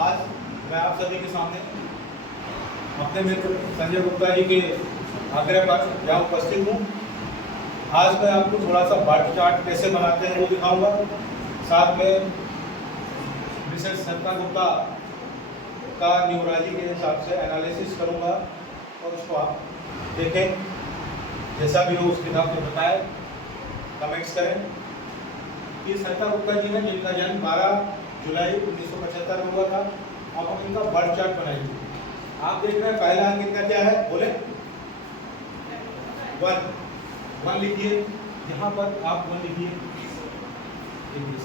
आज मैं आप सभी के सामने अपने मित्र संजय गुप्ता जी के आग्रह पर यहाँ उपस्थित हूँ। आज मैं आपको थोड़ा सा बार चार्ट कैसे बनाते हैं वो दिखाऊंगा। साथ में मिसेस सरिता गुप्ता का न्यूरोलॉजी के हिसाब से एनालिसिस करूँगा और उसको आप देखें। जैसा भी हो उस किताब में बताए, कमेंट्स करें। ये सरिता गुप्ता जी हैं जिनका जन्म 12 जुलाई 1975 में हुआ था। अब हम इनका बर्थ चार्ट बनाएंगे। आप देख रहे हैं पहला अंक इनका क्या है, बोले 1 लिखिए। यहाँ पर आप 1 लिखिए।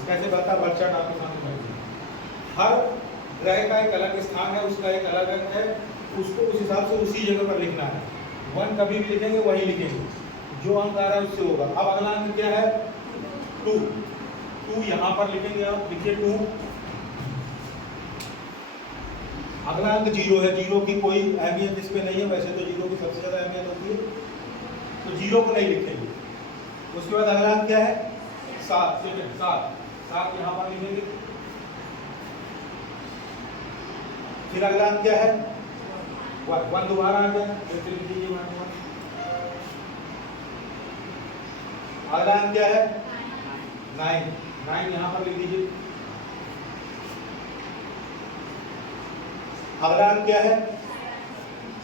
कैसे बनता है बर्थ चार्ट आपके सामने बनाइए। हर ग्रह का एक अलग स्थान है, उसका एक अलग अंक है, उसको उस हिसाब से उसी जगह पर लिखना है। 1 कभी भी लिखेंगे वही लिखेंगे, जो अंक आ रहा है उससे होगा। अब अगला अंक क्या है, 2 यहाँ पर लिखेंगे। आप लिखिए 2। अगला अंक 0 है। 0 की कोई अहमियत इस पे नहीं है, वैसे तो 0 की सबसे ज़्यादा अहमियत होती है, तो 0 को नहीं लिखेंगे। उसके बाद अगला अंक क्या है, 7 यहाँ पर लिखेंगे। फिर अगला अंक क्या है, 1 दोबारा आ गया, फिर लिख दीजिए 1। अगला अंक क्या है, 9 यहाँ पर लिख दीजिए। अगला अंक क्या है,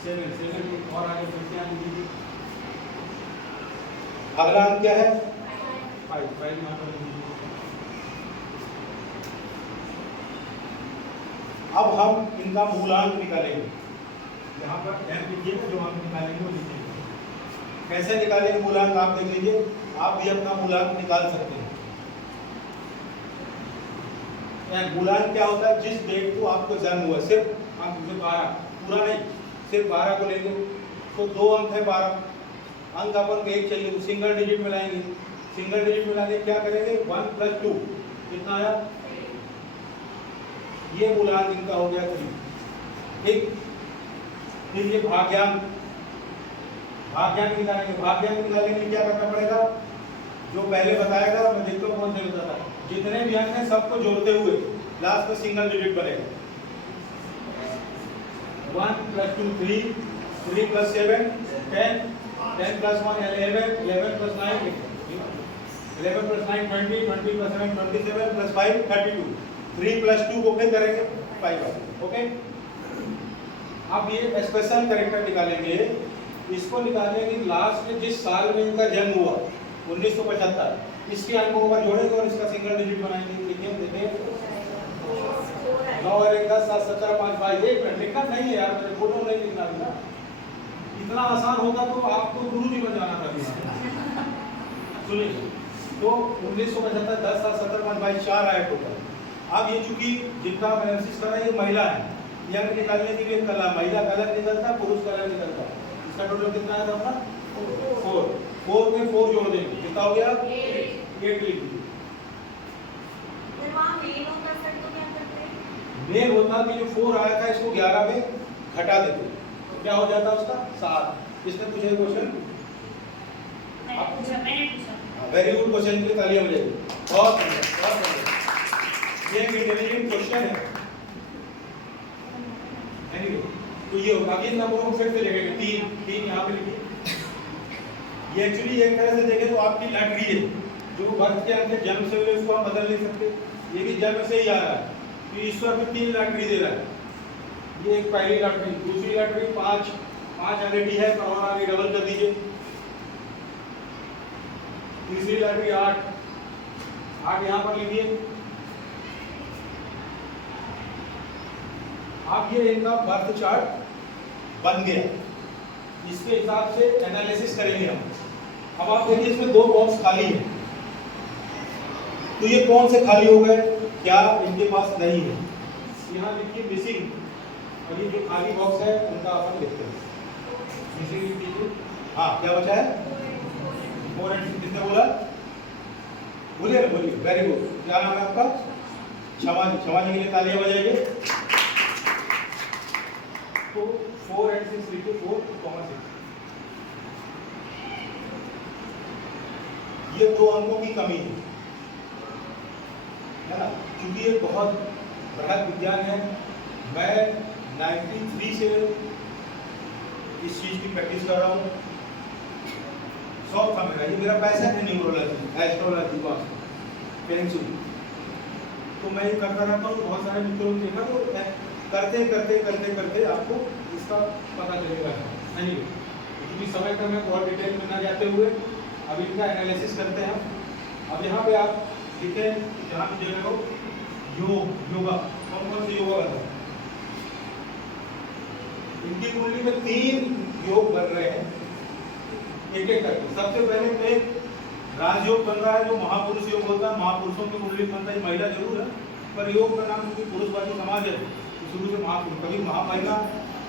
7 और आगे फिर क्या लिख दीजिए। अगला अंक क्या है, 5 यहाँ पर लिख दीजिए। अब हम इनका मूलांक निकालेंगे। यहाँ पर m लिखिए, जो हम निकालेंगे वो लिखिए। कैसे निकालेंगे मूलांक आप देख लीजिए। आप भी अपना मूलांक निकाल सकते हैं। मूलांक क्या होता है, जिस डेट को आपको जन्म हुआ, सिर्फ अंक 12 पूरा नहीं, सिर्फ 12 को लेंगे तो 2 अंक है। 12 अंक अपन को एक चाहिए, तो सिंगल डिजिट में लाएंगे। सिंगल डिजिट में लाके क्या करेंगे, 1 + 2 कितना आया, ये मूलांक इनका हो गया 3। ठीक, फिर ये भाग्यांक निकालेंगे। भाग्यांक निकालने के लिए क्या करना पड़ेगा, जो पहले बताएगा मैं देखता हूँ कौन से बताता है। जितने भी अंक हैं सबको जोड़ते हुए लास्ट में सिंगल डिजिट बनेगा। 1 + 2 3, 3 + 7 10, 10 + 1 11, 11 + 9 11 + 9 20, 20 + 7 27 + 5 32, 3 + 2 को फिर करेंगे 5। ओके, अब ये स्पेशल कैरेक्टर निकालेंगे। इसको निकालने की लास्ट में जिस साल में इनका जन्म हुआ 1975, इसके अंकों को जोड़ेंगे और इसका सिंगल डिजिट बनाएंगे। देखिए 9 और 1 10 7 17 5 22। 1 मिनट लिखना नहीं है यार, मेरे फोटो नहीं लिखना था। इतना आसान होता तो आपको गुरु जी बन जाना था। सुनिए, तो 1975 10 7 17 5 22 4 आया टोटल। अब ये चूंकि जितना एनालिसिस कर रहा है ये महिला है, ये अंक निकालने के लिए कला महिला का अलग निकलता है, पुरुष का अलग निकलता है। इसका टोटल कितना है अपना 4 में 4 जोड़ देंगे, कितना हो गया 8 लिख दीजिए। मेन होता कि जो 4 आया था इसको 11 में घटा देते तो क्या हो जाता उसका 7। इसमें पूछे क्वेश्चन, वेरी गुड क्वेश्चन के लिए तालियां बजाइए। बहुत ये इंटेलिजेंट क्वेश्चन है। तो ये होगा कि नंबरों को फिर से लिखेंगे। 3 यहाँ पे लिखिए। ये एक्चुअली एक तरह से देखें तो आपकी लॉटरी है, जो बर्थ के अंक जन्म से हुए उसको हम बदल नहीं सकते। ये भी जन्म से ही आ रहा है, तो ईश्वर भी 3 लॉटरी दे रहा है। ये एक पहली लॉटरी, दूसरी लॉटरी 5 ऑलरेडी है, पर और आगे डबल कर दीजिए। तीसरी लॉटरी 8 यहाँ पर लिखिए। अब ये इनका बर्थ चार्ट बन गया। इसके हिसाब से एनालिसिस करेंगे हम। अब आप देखिए इसमें 2 बॉक्स खाली है, तो ये कौन से खाली हो गए, क्या इनके पास नहीं है। यहाँ लिखिए मिसिंग, और ये जो खाली बॉक्स है उनका अपन लिखते हैं मिसिंग लिख दीजिए। हाँ, क्या बचा है 4 और 6 किसने बोला, बोलिए ना, बोलिए। वेरी गुड, क्या नाम है आपका, क्षमा जी के लिए तालियां बजाइए। तो 4 और 6 लिखिए, 4, 6। ये 2 अंकों की कमी है ना, क्योंकि ये बहुत बृहद विज्ञान है। मैं 93 से इस चीज़ की प्रैक्टिस कर रहा हूँ। शौक था मेरा, ये मेरा पैसा है न्यूमरोलॉजी, एस्ट्रोलॉजी, पेंसिल, तो मैं ये करता रहता हूँ। बहुत सारे मित्रों ने देखा, तो करते करते करते करते आपको इसका पता चलेगा। नहीं, क्योंकि समय का मैं बहुत डिटेल में ना जाते हुए अब इनका एनालिसिस करते हैं। अब यहाँ पे आप देखें, जहाँ की जगह हो योगा, कौन कौन से योगा बन रहा है? इनकी कुंडली में 3 योग बन रहे हैं, एक एक करके। सबसे पहले तो एक राजयोग बन रहा है, जो महापुरुष योग होता है। महापुरुषों की कुंडली बनता है, महिला जरूर है, पर योग का नाम क्योंकि पुरुषवादी समाज है, तो शुरू से महापुरुष, कभी महामहिला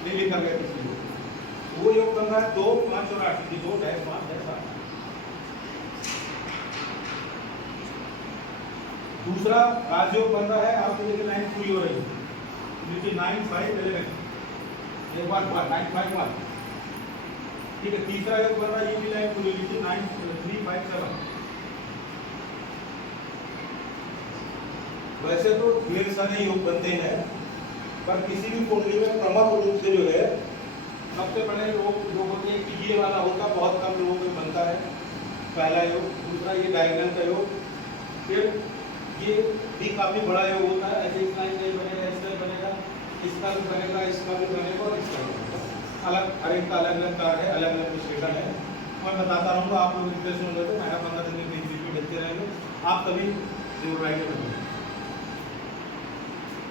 नहीं लिखा गया किसी योग। वो योग बन रहा है 2, 5 और 8 की, 2, 5, 8। दूसरा राजयोग बन रहा है, आपको देखिए लाइन पूरी हो रही है, नीचे 9, 5, 11, एक बार 9, 5, 1, ठीक है। तीसरा योग बन रहा है, ये भी लाइन पूरी लीजिए, 9, 3, 5, 7। वैसे तो ढेर सारे योग बनते हैं, पर किसी भी कुंडली में प्रमुख रूप से जो है सबसे बड़े योग होते हैं कि ये वाला होता बहुत कम लोगों में बनता है, पहला योग। दूसरा ये डायगोनल का योग, फिर ये भी काफी बड़ा योग होता है, ऐसे इस लाइन में बनेगा, इस तरह बनेगा, इसका भी बनेगा, इसका भी बनेगा और इसका भी बनेगा। अलग, हर एक का अलग अलग कार्य है, अलग अलग विश्लेषण है। मैं बताता रहूँगा, आप लोग इंटरेस्ट होंगे तो महीना 15 दिन में रिव्यू देखते रहेंगे। आप कभी जरूर आइए,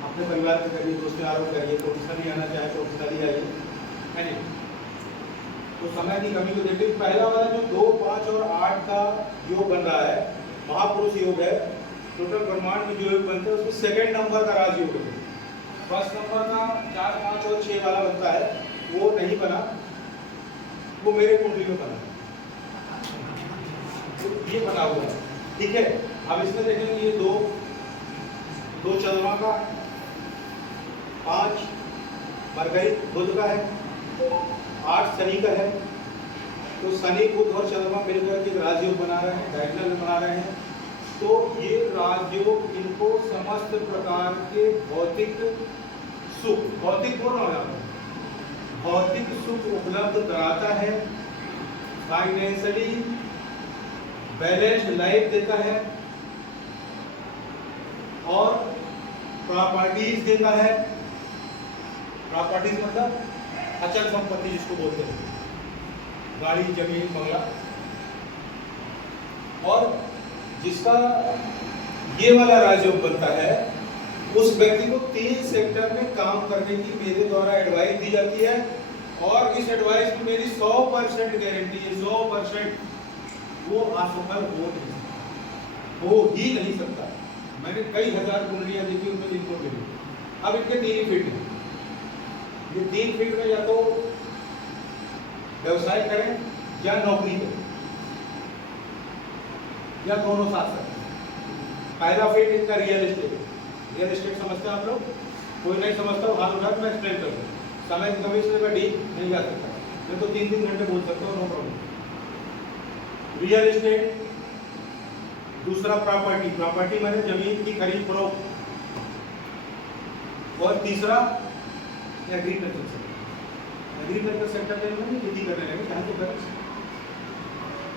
अपने परिवार से करिए, दोस्त यारों से करिए, प्रोफेशनली आना चाहे प्रोफेशनली आइए, है नहीं। तो समय की कमी को देखते, पहला वाला जो 2, 5 और 8 का योग बन रहा है, महापुरुष योग है। टोटल ब्रह्मांड में जो योग बनते हैं उसमें सेकंड नंबर का राजयोग है। फर्स्ट नंबर का 4, 5 और 6 वाला बनता है, वो नहीं बना, वो मेरे कुंडली में बना, तो ये बना हुआ है, ठीक है। अब इसमें देखेंगे, ये 2 चंद्रमा का, 5 मरकरी बुध का है, 8 शनि का है। तो शनि, बुध और चंद्रमा मिलकर के राजयोग बना रहे हैं, डायगोनल बना रहे हैं। तो ये राजयोग इनको समस्त प्रकार के भौतिक सुख, भौतिक बोल रहा हूं, भौतिक सुख उपलब्ध कराता है, फाइनेंशियली बैलेंस्ड लाइफ देता है, और प्रॉपर्टीज देता है। प्रॉपर्टीज मतलब अचल संपत्ति जिसको बोलते हैं, गाड़ी, जमीन, बंगला। और जिसका ये वाला राजयोग बनता है, उस व्यक्ति को 3 सेक्टर में काम करने की मेरे द्वारा एडवाइस दी जाती है, और इस एडवाइस की मेरी 100% गारंटी है, 100%। वो असफल हो ही नहीं सकता। मैंने कई हजार कुंडलियां देखी, उनमें इनको मिली। अब इनके 3 फील्ड हैं, ये 3 फील्ड में या तो व्यवसाय करें या नौकरी करें, या दोनों साथ साथ। पहला फील्ड इनका रियल एस्टेट। रियल एस्टेट समझते हैं आप लोग? कोई नहीं समझता, हाथ उठा के मैं एक्सप्लेन कर दूँ। समय की कमी से मैं डीप नहीं जा सकता, मैं तो 3-3 घंटे बोल सकता हूँ, नो प्रॉब्लम। रियल एस्टेट, दूसरा प्रॉपर्टी, प्रॉपर्टी मैंने जमीन की खरीद फरोख्त, और तीसरा एग्रीकल्चर सेक्टर। एग्रीकल्चर सेक्टर में खेती करने लगे, चाहे तो करें।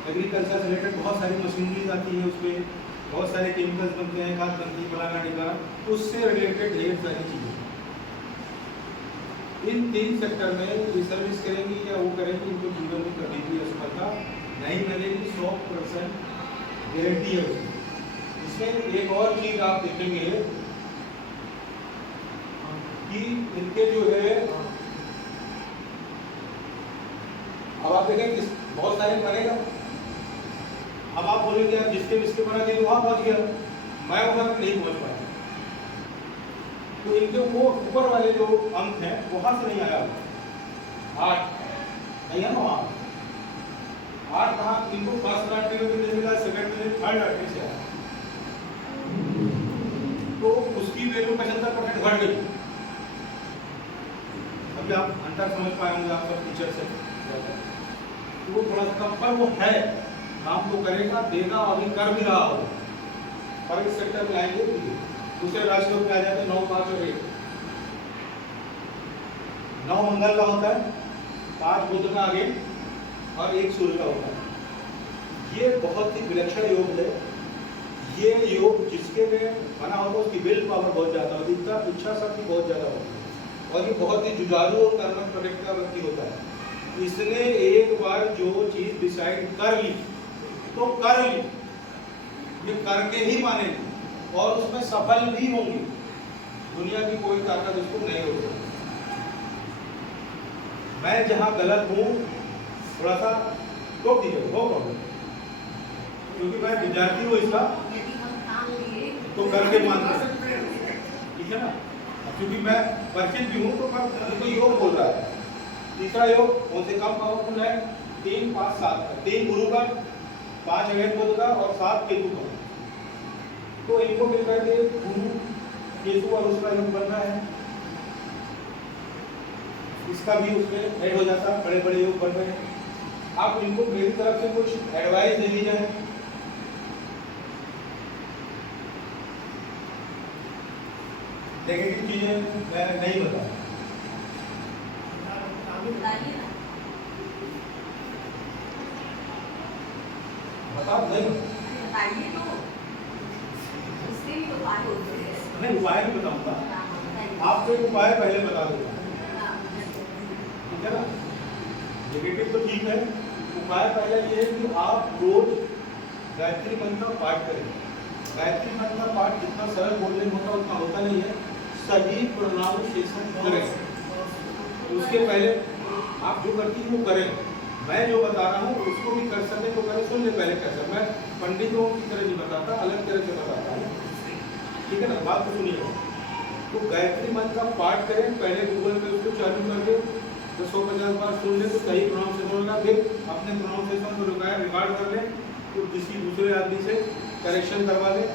एग्रीकल्चर से रिलेटेड बहुत सारी मशीनरीज आती है, उसमें बहुत सारे केमिकल्स बनते हैं, खाद बनती है, फलाना ढिकाना, उससे रिलेटेड ढेर सारी चीज़ें। इन 3 सेक्टर में ये सर्विस करेंगी या वो करेंगी, इनको जीवन में कभी भी असफलता नहीं मिलेगी, 100% गारंटी है उसकी। इसमें एक और चीज़ आप देखेंगे कि इनके जो है, अब आप देखेंगे बहुत सारे बनेगा। अब आप बोलेंगे यार जिसके जिसके बना दिए वहां पहुंच गया, मैं वहां तक नहीं पहुंच पाया। तो इनके वो ऊपर वाले जो अंक हैं वहां से नहीं आया, 8 नहीं है ना, वहां 8 कहाँ, इनको फर्स्ट लॉटरी में नहीं मिला, सेकंड में, थर्ड लॉटरी से आया, तो उसकी वैल्यू 75% घट गई। अभी आप अंतर समझ पाए होंगे आप सब टीचर से, तो वो थोड़ा सा कम, पर वो है, काम तो करेगा, देगा, अभी कर भी रहा हो। पर इस सेक्टर में आएंगे, दूसरे राष्ट्रों में आ जाते 9, 5 और 1, 9 मंगल का होता है, 5 बुध का आगे और 1 सूर्य का होता है। ये बहुत ही विलक्षण योग है। ये योग जिसके में बना होता है उसकी विल पावर बहुत ज़्यादा होती है, इच्छा शक्ति बहुत ज़्यादा होती है और ये बहुत ही जुझारू और कर्मठ प्रवृत्ति का व्यक्ति होता है। इसने एक बार जो चीज़ डिसाइड कर ली तो कर ली, ये करके ही मानेंगे और उसमें सफल भी होंगे। दुनिया की कोई ताकत उसको नहीं हो सकती। मैं जहाँ गलत हूँ थोड़ा सा टोक दीजिए, नो प्रॉब्लम, क्योंकि मैं विद्यार्थी हूँ इसका तो करके मानते हैं, ठीक है ना। क्योंकि मैं परिचित भी हूँ तो मैं तो योग बोल रहा है। तीसरा योग उनसे कम पावरफुल है, 3, 5, 7 का, 3 गुरु का, 5 अगस्त बुध का और 7 केतु का। तो इनको मिलकर के गुरु केतु और उसका योग बनना है। इसका भी उसमें ऐड हो जाता है, बड़े बड़े योग बन रहे हैं। आप इनको मेरी तरफ से कुछ एडवाइस दे दी जाए। नेगेटिव चीजें मैं नहीं बताऊं, बता नहीं नहीं, उपाय भी बताऊंगा आपको। एक उपाय पहले बता दूंगा, ठीक है ना। नेगेटिव तो ठीक है, उपाय पहले ये है कि आप रोज गायत्री मंत्र का पाठ करें। गायत्री मंत्र का पाठ जितना सरल बोलने में होता उतना होता नहीं है। सही प्रोनाउंसिएशन करें, उसके पहले आप जो करती हैं वो करें। मैं जो बता रहा हूँ उसको भी कर सके तो करें, सुन ले पहले कैसे। मैं पंडितों की तरह नहीं बताता, अलग तरह से बताता हूँ, ठीक है ना। बात तो सुनिए। तो गायत्री मंत्र का पाठ करें, पहले गूगल पे उसको चालू करके 150 बार सुन ले तो सही प्रोनाउंसिएशन होगा। फिर अपने प्रोनाउंसिएशन को रिकॉर्ड कर लें तो किसी दूसरे आदमी से करेक्शन करवा लें,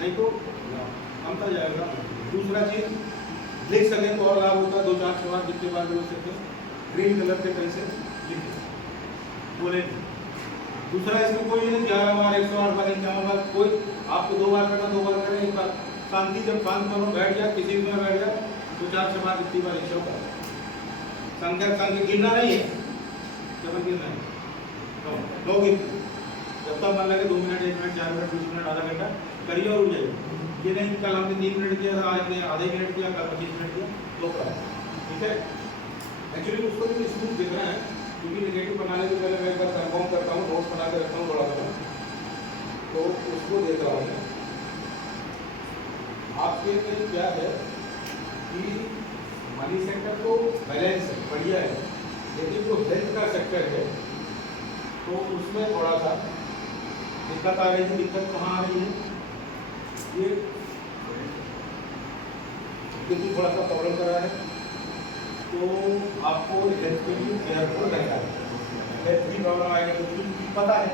नहीं तो कमता जाएगा। दूसरा चीज़ लिख सकें तो और लाभ होता है। 2, 4, 6 बार जितने बार बोल सकते हैं, ग्रीन कलर के पेन से लिखें, बोले। दूसरा इसमें कोई नहीं 11 बार 108 बार 51 बार, कोई आपको 2 बार करना 2 बार करें, 1 बार शांति। जब शांत करो बैठ जाए, किसी में बैठ जाए, 2, 4, 6 बार जितनी बार इच्छा होगा। संख्या गिनना नहीं है, केवल गिनना है। लोग जब तक मन लगे 2 मिनट 1 मिनट 4 मिनट 20 मिनट आधा घंटा करिए और उठ जाइए। ये नहीं कल हमने 3 मिनट किया, आज हमने आधे मिनट किया, कल 25 मिनट किया, तो ठीक है। एक्चुअली उसको भी स्कूल देखना है, क्योंकि नेगेटिव बनाने से पहले मैं एक बार कंफर्म करता हूँ, नोट्स बना के रखता हूँ थोड़ा थोड़ा, तो उसको देख रहा हूँ। आपके लिए क्या है कि मनी सेक्टर तो बैलेंस है, बढ़िया है, लेकिन जो हेल्थ का सेक्टर है तो उसमें थोड़ा सा दिक्कत आ रही है। दिक्कत कहाँ आ रही है? ये क्योंकि थोड़ा सा प्रॉब्लम कर रहा है, तो आपको हेल्थ के लिए केयरफुल रहना है। हेल्थ की प्रॉब्लम आएगा तो कुछ पता है।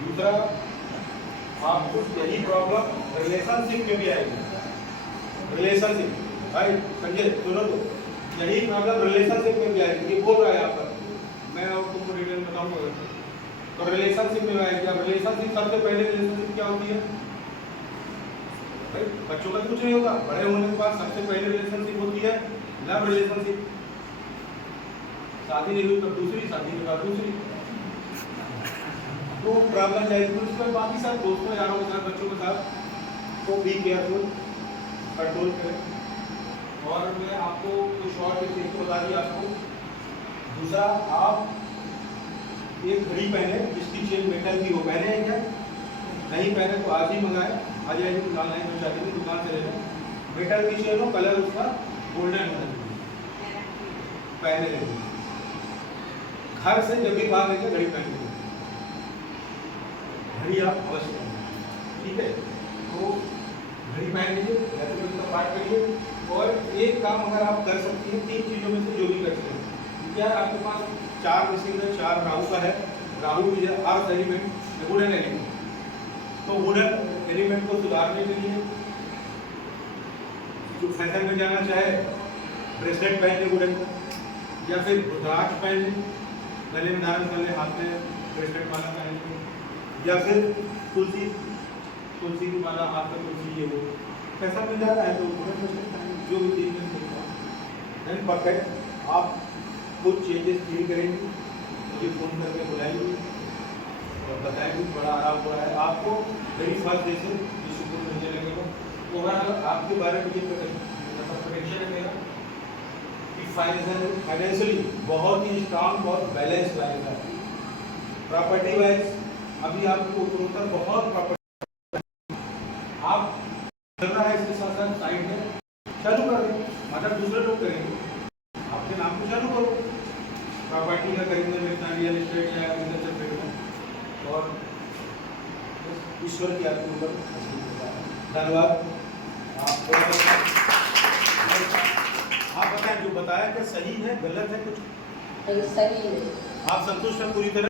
दूसरा, आपको यही प्रॉब्लम रिलेशनशिप में भी आएगी। रिलेशनशिप भाई संजय सुनो, तो यही प्रॉब्लम रिलेशनशिप में भी आएगी। ये बोल रहा है यहाँ पर, मैं और तुमको डिटेल बताऊंगा। तो रिलेशनशिप में आएगी। अब रिलेशनशिप सबसे पहले रिलेशनशिप क्या होती है भाई? बच्चों का कुछ नहीं होगा, बड़े होने के बाद सबसे पहले रिलेशनशिप होती है लव रिलेशनशिप। शादी नहीं हुई तब दूसरी, शादी के बाद दूसरी, तो प्रॉब्लम जाएगी। उसमें बाकी सब दोस्तों यारों के साथ, बच्चों के साथ, तो बी केयरफुल, कंट्रोल करें। और मैं आपको कुछ शॉर्ट टिप्स बता दी आपको। दूसरा, आप एक घड़ी पहने जिसकी चेन मेटल की हो। पहने हैं क्या? नहीं पहने तो आज ही मंगाए, आ जाएगी दुकान, नहीं तो जाके दुकान से ले लें। मेटल की चेन हो, कलर उसका गोल्डन होना चाहिए, पहने लेंगे। घर से जब भी बाहर लेंगे घड़ी पहन लेंगे, घड़ी आप अवश्य पहनें, ठीक है। तो घड़ी पहन लीजिए, गायत्री मंत्र का पाठ करिए। और एक काम अगर आप कर सकती हैं, 3 चीज़ों में से जो भी कर सकते हैं। क्या आपके पास 4 मिसिंग है, 4 राहु का है। राहु भी है अर्थ एलिमेंट, वुडन एलिमेंट। तो वुडन एलिमेंट को सुधारने के लिए जो फैशन में जाना चाहे, ब्रेसलेट पहन ले वुडन का, या फिर रुद्राक्ष पहन ले, गले में धारण कर ले, हाथ में ब्रेसलेट माला पहन ले, या फिर तुलसी की माला, हाथ में तुलसी ये वो पैसा मिल जाता है तो जो भी चीज़ देन परफेक्ट आप कुछ चेंजेस फील करेंगे, मुझे फ़ोन करके बुलाएंगे और बताएंगे बड़ा आराम हो रहा है आपको। मेरी फर्स्ट डे से ये सुकून मिलने लगेगा। ओवरऑल आपके बारे में ये प्रेडिक्शन है मेरा कि फाइनेंशियली बहुत ही स्ट्रांग और बैलेंस रहेगा। प्रॉपर्टी वाइज अभी आपको उत्तरोत्तर बहुत प्रॉपर्टी आप चल रहा है, इसके साथ साथ साइड में चालू कर दें, मतलब दूसरे लोग करेंगे, आपके नाम पे चालू करो प्रॉपर्टी का खरीदने बेचना, रियल एस्टेट या एग्रीकल्चर फील्ड में। और ईश्वर की आपके ऊपर धन्यवाद। आप बताएं जो बताया क्या सही है गलत है कुछ सही है। आप संतुष्ट हैं पूरी तरह?